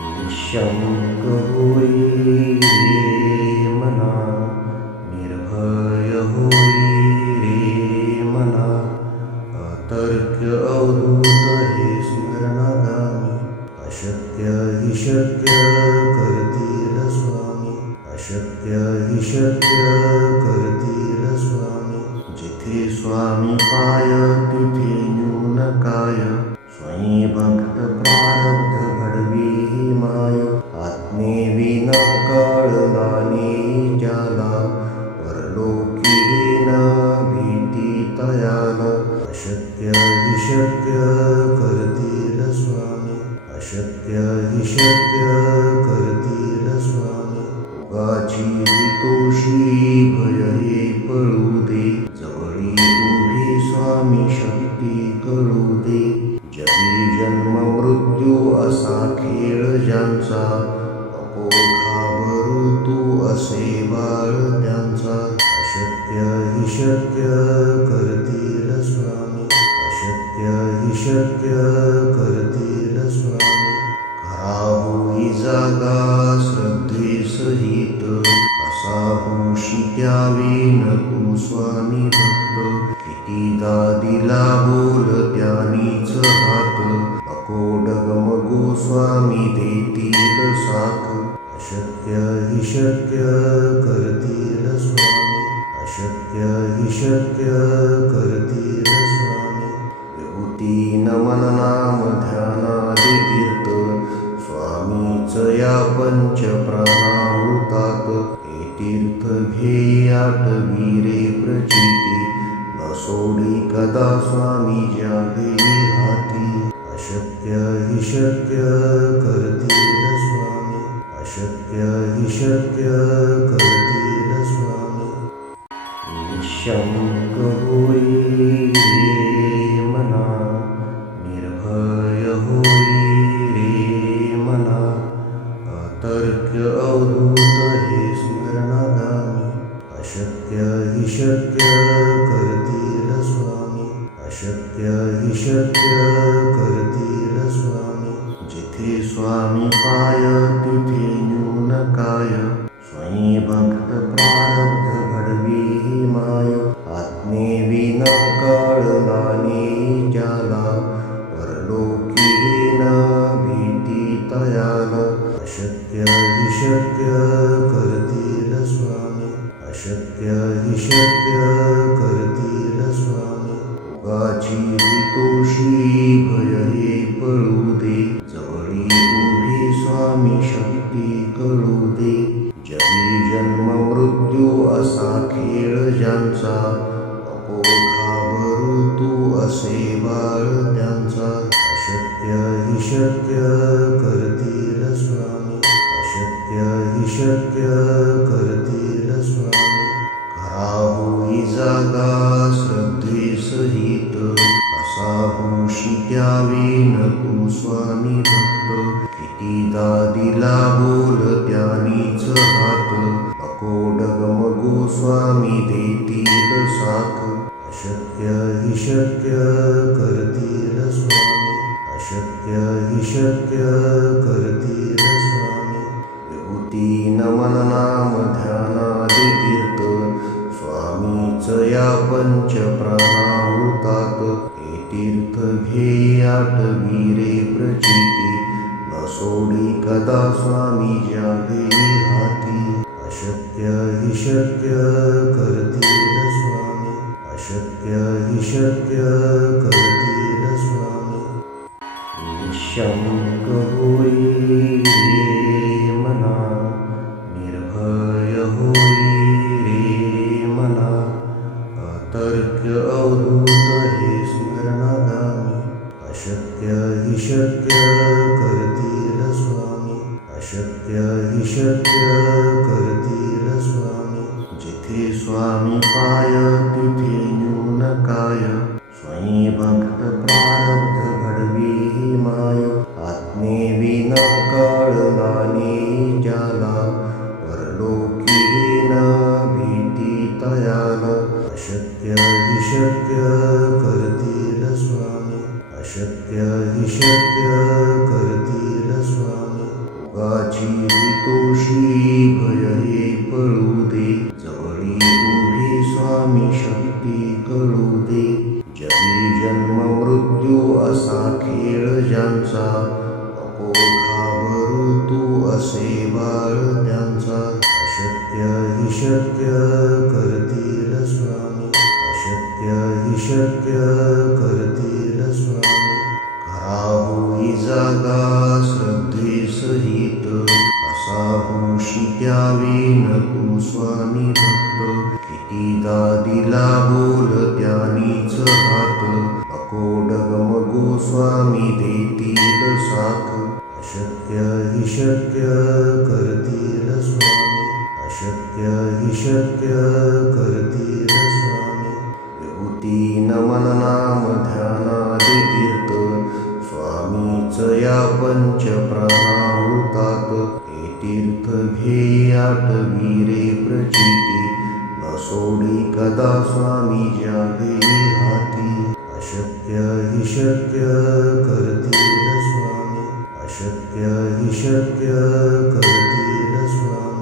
निःशङ्क होई रे मना, निर्भय होई रे मना, अतर्क्य अवधूत हे स्मरणागामी, अशक्य हि शक्य करतील स्वामी, अशक्य हि शक्य करतील स्वामी. जिथे स्वामी पाय तिथे न्यून काय, स्वयं भक्त प्रारब्ध घडवी ही माय. आत्मेविना कळला नाही ज्याला, परलोकी न भीती तयाला. अशक्य हि शक्य करतील स्वामी, अशक्य हि शक्य करतील स्वामी. उगाची तोषी भय हे पळू दे, जवळी उभी स्वामी शक्ती कळू दे. जगी जन्म मृत्यू असा खेळ ज्यांचा, नको घाबरू तू असे बाळ त्यांचा. अशक्य हि शक्य करतील स्वामी, अशक्य हि शक्य करतील स्वामी. खरा होई जागा श्रद्धे सहित, असा होशी द्यावी न तू स्वामी भक्त. कितीदा दिला बोल त्यानीच हात, नको डगमगू स्वामी देतील साथ. अशक्य हि शक्य करतील स्वामी, अशक्य हि शक्य करतील स्वामी. विभूती नमन नाम ध्यानादि तीर्थ, स्वामीच या पंच प्राणामृतात. हे तीर्थ घेई आठवी रे प्रचिती, न सोडी कदा स्वामी ज्या घेई हाती. अशक्य हि शक्य करतील स्वामी, अशक्य हि शक्य करतील स्वामी. निःशङ्क होई रे मना, निर्भय होई रे मना, अतर्क्य अवधूत हे स्मरणागामी. अशक्य हि शक्य करतील स्वामी, अशक्य हि शक्य करतील स्वामी. जिथे स्वामी पाय तिथे न्यून काय, स्वयं भक्त प्रारब्ध घडवी ही माय. आत्मेविना कळला नाही ज्याला, परलोकी न भीती तयाला. अशक्य हि शक्य करतील स्वामी, अशक्य हि शक्य करतील स्वामी. उगाची तोषी भय हे पळू दे, जवळी उभी स्वामी शक्ती कळू दे. जगी जन्म मृत्यू असा खेळ ज्यांचा, नको घाबरू तू असे बाळ त्यांचा. अशक्य हि शक्य करतील स्वामी, अशक्य हि शक्य करतील स्वामी. खरा होई जागा श्रद्धे सहित, असा होशी द्यावी न तू स्वामी भक्त. कितीदा दिला बोल त्यानीच हात, नको डगमगू स्वामी देतील साथ. अशक्य हि शक्य करतील स्वामी, अशक्य हि शक्य करतील स्वामी. विभूती नमन नाम ध्यानादि तीर्थ, स्वामीच या पंच प्राणामृतात. हे तीर्थ घेई आठवी रे प्रचिती, न सोडी कदा स्वामी ज्या घेई हाती. अशक्य हि शक्य करतील स्वामी, अशक्य हि शक्य करतील स्वामी. निःशङ्क होई रे मना, निर्भय होई रे मना, अतर्क्य अवधूत हे स्मरणागामी. अशक्य हि शक्य करतील स्वामी, अशक्य हि शक्य करतील स्वामी. जिथे स्वामी पाय तिथे न्यून काय, स्वयं भक्त प्रारब्ध घडवी ही माय. आत्मेविना कळला नाही ज्याला, परलोकी न भीती तयाला. अशक्य हि शक्य करतील स्वामी, अशक्य हि शक्य करतील स्वामी. भोगाची हितोषी भय हे पळू दे, जवळी उभी स्वामी शक्ती कळू दे. जगी जन्म मृत्यू असा खेळ ज्यांचा, नको घाबरू तू असे बाळ त्यांचा. अशक्य हि शक्य करतील स्वामी, अशक्य हि शक्य करतील स्वामी. खरा होई जागा श्रद्धेसहित, कसा होशी त्यावेन तू स्वामी भक्त. कितीदा दिला बोल त्यानीच हात, नको डगमगू स्वामी देतील साथ. अशक्य हि शक्य करतील स्वामी, अशक्य हि शक्य करतील स्वामी. विभूती नमन नाम ध्यानादि तीर्थ, स्वामीच या पंच प्राणामृतात. हे तीर्थ घे आठवी रे प्रचिती, न सोडी कदा स्वामी ज्यावे हाती. अशक्य हि शक्य करतील स्वामी, अशक्य हि शक्य करतील स्वामी.